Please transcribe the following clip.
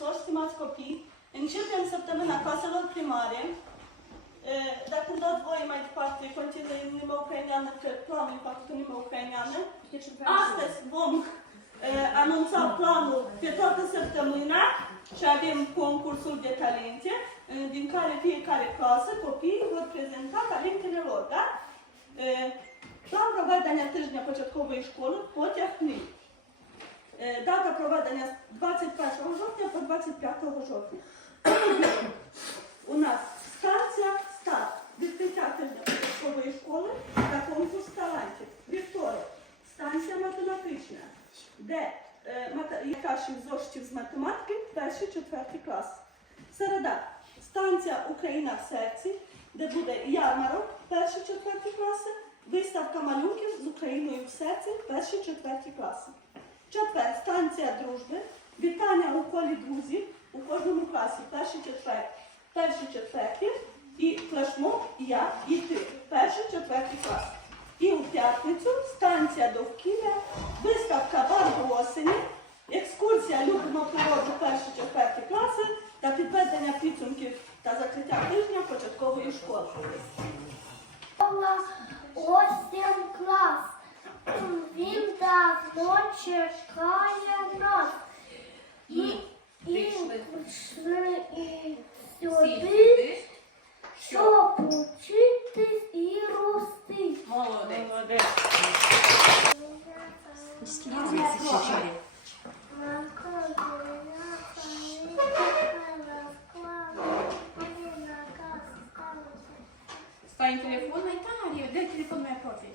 profesori, stimați copii, începem săptămâna claselor primare. E, Dacă îmi dați voi mai departe conține în limba ucraineană, că planul e făcut în limba ucraineană, astăzi vom e, anunța planul pe toată săptămâna și avem concursul de talente, e, din care fiecare clasă, copiii vor prezenta talentele lor, да? Е, План проведення тижня початкової школи потягни. Е, Дата проведення з 21 жовтня по 25 жовтня. У нас станція старт. Відкриття тижня школи та конкурс талантів. Вівторок. Станція математична, де е, каші зошитів з математики, перший, четвертий клас. Середа. Станція Україна в серці, де буде ярмарок, перші четверті класи, виставка малюнків з Україною в серці, перші четверті класи. Четвер, станція дружби, вітання у колі друзів у кожному класі, перші четверті, перші четверті, і флешмоб я і ти, перший четвертий клас. І у п'ятницю станція довкілля, виставка барву осені, екскурсія любимо природу перші четверті класи та підведення підсумків та закриття тижня початкової школи. давно чекає нас. І, і, і прийшли і сюди, щоб учитись і рости. Молодець. Молодець. Стань телефон, де телефон моя профіль?